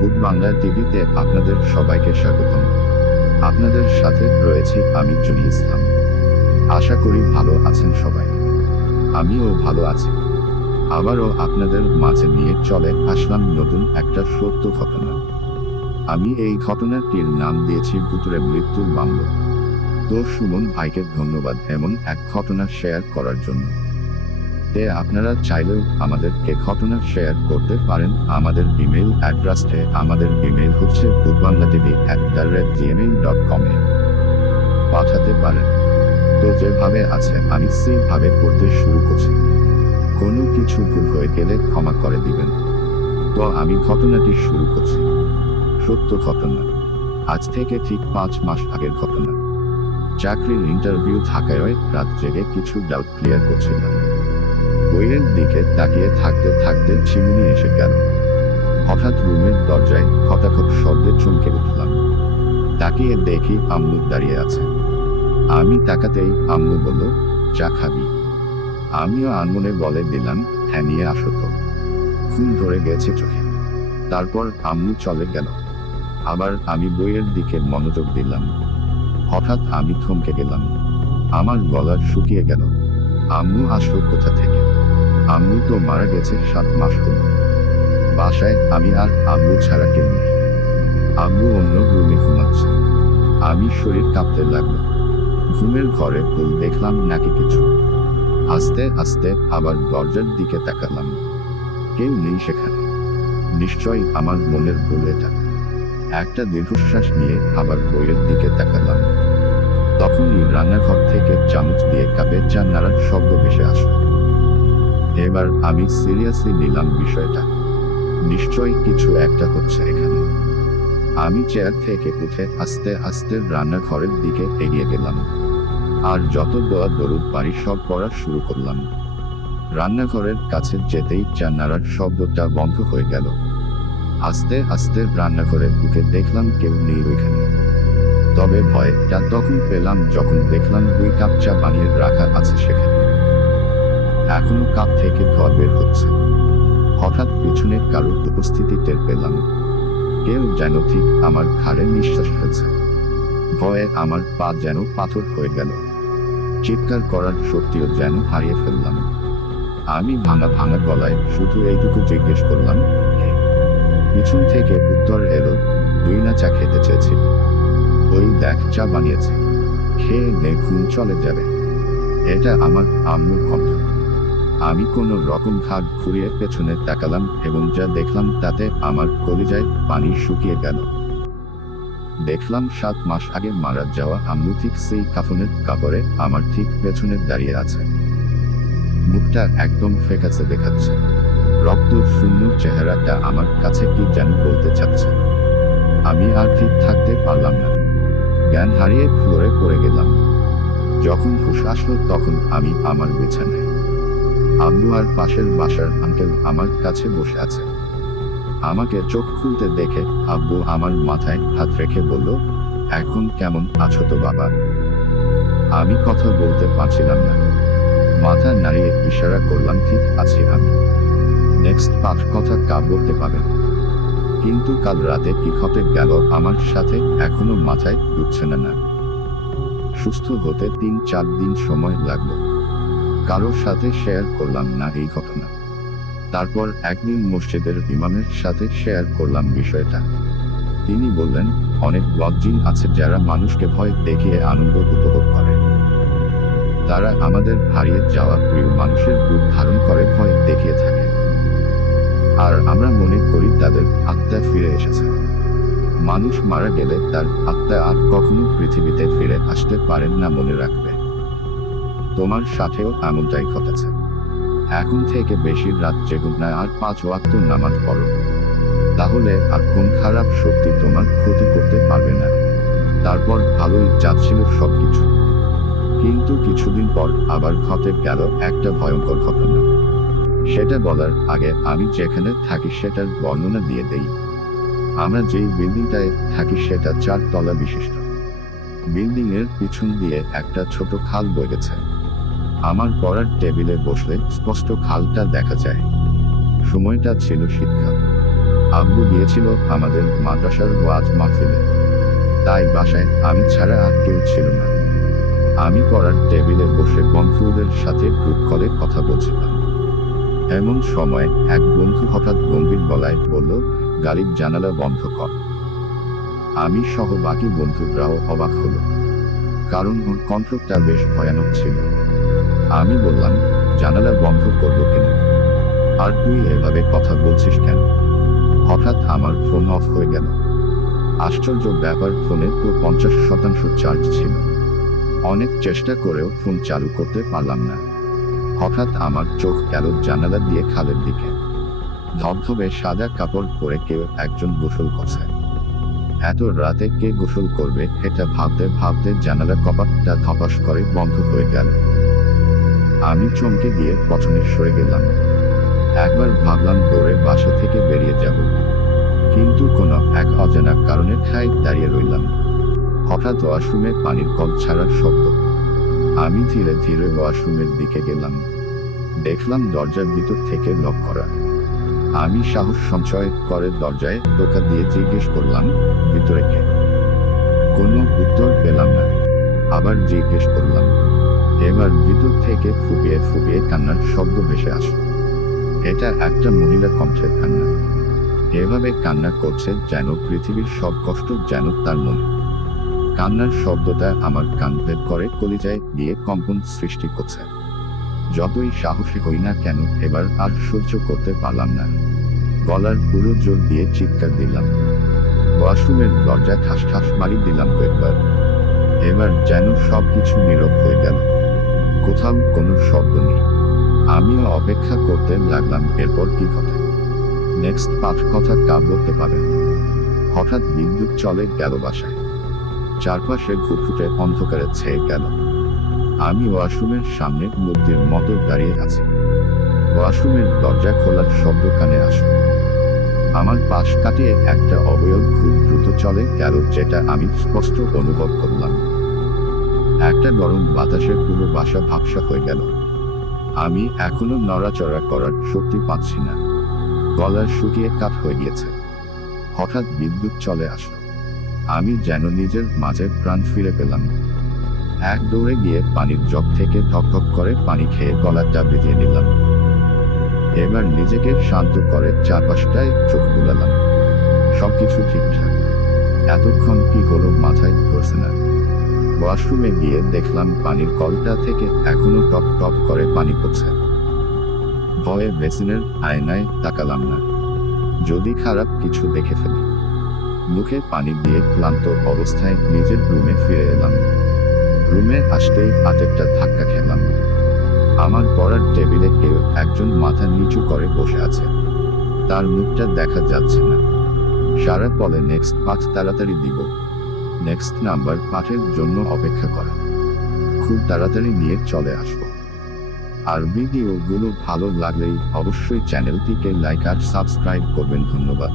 Good Bangla টিভিতে আপনাদের সবাইকে স্বাগতম। আপনাদের সাথে রয়েছি আমি জুনি ইসলাম। আশা করি ভালো আছেন সবাই। আমিও ভালো আছি। আবারও আপনাদের মাঝে নিয়ে চলে আসলাম নতুন একটা সত্য ঘটনা। আমি এই ঘটনাটির নাম দিয়েছি ভুতুরে মৃত্যুর মামলা তো সুমন ভাইকে ধন্যবাদ এমন এক ঘটনা শেয়ার করার জন্য। তে আপনারা চাইলেও আমাদেরকে ঘটনা শেয়ার করতে পারেন। আমাদের ইমেল অ্যাড্রেসে আমাদের ইমেল হচ্ছে বুধবাংলা TV at the rate dot কমে পাঠাতে পারেন। তো যেভাবে আছে, আমি সেইভাবে পড়তে শুরু করছি। কোনো কিছু ভুল হয়ে গেলে ক্ষমা করে দিবেন। তো আমি ঘটনাটি শুরু করছি। সত্য ঘটনা। আজ থেকে ঠিক পাঁচ মাস আগের ঘটনা। চাকরির ইন্টারভিউ থাকায় রাত জেগে কিছু ডাউট ক্লিয়ার করছিলাম বইয়ের দিকে তাকিয়ে থাকতে থাকতে চিমনি এসে গেল। হঠাৎ রুমের দরজায় খটাখট শব্দে চমকে উঠলাম। তাকিয়ে দেখি আম্মু দাঁড়িয়ে আছে। আমি তাকাতেই আম্মু বলল, চা খাবি? আমিও আনমনে বলে দিলাম হ্যাঁ নিয়ে আসো তো। ঘুম ধরে গেছে চোখে। তারপর আম্মু চলে গেল। আবার আমি বইয়ের দিকে মনোযোগ দিলাম। হঠাৎ আমি থমকে গেলাম। আমার গলা শুকিয়ে গেল। আম্মু আসলো কোথা থেকে? আম্মু তো মারা গেছে সাত মাস হলো। বাসায় আমি আর আম্মু ছাড়া কেউ নেই। আম্মু অন্য রুমে ঘুমাচ্ছে। আমি শরীর কাঁপতে লাগল। ঘুমের ঘরে ভুল দেখলাম নাকি কিছু। আস্তে আস্তে আবার দরজার দিকে তাকালাম। কেউ নেই সেখানে। নিশ্চয়ই আমার মনের ভুল এটা। একটা দীর্ঘশ্বাস নিয়ে আবার বইয়ের দিকে তাকালাম। তখনই রান্নাঘর থেকে চামচ দিয়ে কাপে চা নাড়ার শব্দ ভেসে আসলো। এবার আমি সিরিয়াসলি নিলাম বিষয়টা। নিশ্চয়ই কিছু একটা হচ্ছে এখানে। আমি চেয়ার থেকে উঠে আস্তে আস্তে রান্নাঘরের দিকে এগিয়ে গেলাম। আর যত দোয়া দরুদ বাড়ি সব পড়া শুরু করলাম। রান্নাঘরের কাছে যেতেই নাড়ার শব্দটা বন্ধ হয়ে গেল। আস্তে আস্তে রান্নাঘরে ঢুকে দেখলাম কেউ নেই ওইখানে। তবে ভয়টা তখন পেলাম যখন দেখলাম দুই কাপ চা বানিয়ে রাখা আছে সেখানে। এখনও কাপ থেকে ধোয়া বের হচ্ছে। হঠাৎ পিছনে কারোর উপস্থিতি টের পেলাম। কেউ যেন ঠিক আমার ঘাড়ে নিঃশ্বাস ফেলছে। ভয়ে আমার পা যেন পাথর হয়ে গেল। চিৎকার করার শক্তিও যেন হারিয়ে ফেললাম। আমি ভাঙা ভাঙা গলায় শুধু এইটুকু জিজ্ঞেস করলাম পিছন থেকে উত্তর এলো, দুই না চা খেতে চেয়েছি। ওই দেখ চা বানিয়েছে। খেয়ে নে, ঘুম চলে যাবে। এটা আমার আম্মুর কণ্ঠ। আমি কোনো রকম ঘাট ঘুরিয়ে পেছনে তাকালাম এবং যা দেখলাম তাতে আমার কলিজায় পানি শুকিয়ে গেল। দেখলাম সাত মাস আগে মারা যাওয়া আম্মু ঠিক সেই কাফনের কাপড়ে আমার ঠিক পেছনে দাঁড়িয়ে আছে। মুখটা একদম ফেকাসে দেখাচ্ছে। রক্ত শূন্য চেহারাটা আমার কাছে কি যেন বলতে চাচ্ছে। আমি আর ঠিক থাকতে পারলাম না। জ্ঞান হারিয়ে ফ্লোরে পড়ে গেলাম। যখন হুশ আসলো তখন আমি আমার বিছানায় আব্বু আর পাশের বাসার আঙ্কেল আমার কাছে বসে আছে। আমাকে চোখ খুলতে দেখে আব্বু আমার মাথায় হাত রেখে বলল, এখন কেমন আছো তো বাবা? আমি কথা বলতে পারছিলাম না। মাথা নাড়িয়ে ইশারা করলাম, ঠিক আছি আমি। নেক্সট পাঁচ কথা কা বলতে পাবেন কিন্তু কাল রাতে কি ঘটে গেল আমার সাথে এখনও মাথায় ঢুকছে না না। সুস্থ হতে তিন চার দিন সময় লাগল। কারোর সাথে শেয়ার করলাম না এই ঘটনা। তারপর একদিন মসজিদের ইমামের সাথে শেয়ার করলাম বিষয়টা। তিনি বললেন, অনেক লজ্জিন আছে যারা মানুষকে ভয় দেখিয়ে আনন্দ উপভোগ করে। তারা আমাদের হারিয়ে যাওয়া প্রিয় মানুষের রূপ ধারণ করে, ভয় দেখিয়ে থাকে। আর আমরা মনে করি তাদের আত্মা ফিরে এসেছে। মানুষ মারা গেলে তার আত্মা আর কখনো পৃথিবীতে ফিরে আসতে পারেন না মনে রাখবে তোমার সাথেও এমনটাই ঘটেছে। এখন থেকে বেশি রাত জেগুন না আর পাঁচ ওয়াক্ত নামাজ পড়ো। তাহলে আর কোন খারাপ শক্তি তোমার ক্ষতি করতে পারবে না। তারপর ভালোই যাচ্ছিল সবকিছু। কিন্তু কিছুদিন পর আবার ঘটে গেল একটা ভয়ঙ্কর ঘটনা। সেটা বলার আগে আমি যেখানে থাকি সেটার বর্ণনা দিয়ে দেই। আমরা যেই বিল্ডিংটায় থাকি সেটা চারতলা বিশিষ্ট। বিল্ডিং এর পিছন দিয়ে একটা ছোট খাল বয়ে গেছে। আমার পড়ার টেবিলে বসলে স্পষ্ট খালটা দেখা যায়। সময়টা ছিল শীতকাল। আব্বু গিয়েছিল আমাদের মাদ্রাসার ওয়াজ মাহফিলে। তাই বাসায় আমি ছাড়া আর কেউ ছিল না। আমি পড়ার টেবিলে বসে বন্ধুদের সাথে গ্রুপ কলে কথা বলছিলাম। এমন সময় এক বন্ধু হঠাৎ গম্ভীর গলায় বলল গাড়ির জানালা বন্ধ কর। আমি সহ বাকি বন্ধুরাও অবাক হলো, কারণ ওর কণ্ঠটা বেশ ভয়ানক ছিল। আমি বললাম, জানালা বন্ধ করব কেন? আর তুই এভাবে কথা বলছিস কেন? হঠাৎ আমার ফোন অফ হয়ে গেল। আশ্চর্য ব্যাপার ফোনে তো পঞ্চাশ শতাংশ চার্জ ছিল। অনেক চেষ্টা করেও ফোন চালু করতে পারলাম না। হঠাৎ আমার চোখ গেল জানালা দিয়ে খালের দিকে। ধবধবে সাদা কাপড় পরে কেউ একজন গোসল করছে। এত রাতে কে গোসল করবে, এটা ভাবতে ভাবতে জানালা কপাটটা ধপাস করে বন্ধ হয়ে গেল। আমি চমকে গিয়ে পছনে সরে গেলাম। একবার ভাবলাম দৌড়ে বাসা থেকে বেরিয়ে যাব। কিন্তু কোনো এক অজানা কারণে ঠায় দাঁড়িয়ে রইলাম। হঠাৎ ওয়াশরুমে পানির কল ছাড়ার শব্দ। আমি ধীরে ধীরে ওয়াশরুমের দিকে গেলাম। দেখলাম দরজার ভিতর থেকে লক করা। আমি সাহস সঞ্চয় করে দরজায় টোকা দিয়ে জিজ্ঞেস করলাম, ভিতরে কে? কোনো উত্তর পেলাম না। আবার জিজ্ঞেস করলাম এবার ভিতর থেকে ফুপিয়ে ফুপিয়ে কান্নার শব্দ ভেসে আসলো এটা একটা মহিলা কণ্ঠের কান্না। এভাবে কান্না করছে যেন পৃথিবীর সব কষ্ট যেন তার মনে। কান্নার শব্দটা আমার কান ভেদ করে কলিজায় গিয়ে কম্পন সৃষ্টি করছে। যতই সাহসী হই না কেন এবার আর সহ্য করতে পারলাম না। গলার পুরো জোর দিয়ে চিৎকার দিলাম। ওয়াশরুমের দরজা ঠাস ঠাস মারি দিলাম কয়েকবার। এবার যেন সবকিছু নীরব হয়ে গেল। কোথাও কোনো শব্দ নেই। আমিও অপেক্ষা করতে লাগলাম এরপর কি ঘটে। নেক্সট পাঁচ কথা কা বলতে পারেন হঠাৎ বিদ্যুৎ চলে গেল বাসায়। চারপাশে ঘুটঘুটে অন্ধকারে ছেয়ে গেল। আমি ওয়াশরুমের সামনে মূর্তির মতো দাঁড়িয়ে আছি। ওয়াশরুমের দরজা খোলার শব্দ কানে আসলো। আমার পাশ কাটিয়ে একটা অবয়ব খুব দ্রুত চলে গেল, যেটা আমি স্পষ্ট অনুভব করলাম। একটা গরম বাতাসে পুরো বাসা ভাবসা হয়ে গেল। আমি এখনও নড়াচড়া করার শক্তি পাচ্ছি না। গলা শুকিয়ে কাঠ হয়ে গিয়েছে। হঠাৎ বিদ্যুৎ চলে আসলো। আমি যেন নিজের মাঝে প্রাণ ফিরে পেলাম। এক দৌড়ে গিয়ে পানির জগ থেকে ঠকঠক করে পানি খেয়ে গলাটা ভিজিয়ে নিলাম। এবার নিজেকে শান্ত করে চারপাশটায় চোখ বুলালাম। সবকিছু ঠিকঠাক। এতক্ষণ কি হলো মাথায় ধরছে না। ওয়াশরুমে গিয়ে দেখলাম পানির কলটা থেকে এখনও টপ টপ করে পানি পড়ছে। ভয়ে বেসিনের আয়নায় তাকালাম না। যদি খারাপ কিছু দেখে ফেলি। মুখে পানি দিয়ে ক্লান্ত অবস্থায় নিজের রুমে ফিরে এলাম। রুমে আসতেই আটেরটা ধাক্কা খেলাম। আমার পড়ার টেবিলে কেউ একজন মাথা নিচু করে বসে আছে। তার মুখটা দেখা যাচ্ছে না। সারা বলে নেক্সট পাঁচ তাড়াতাড়ি দিব। নেক্সট নাম্বার পাঠের জন্য অপেক্ষা করেন খুব তাড়াতাড়ি নিয়ে চলে আসব। আর ভিডিওগুলো ভালো লাগলেই অবশ্যই চ্যানেলটিকে লাইক আর সাবস্ক্রাইব করবেন ধন্যবাদ।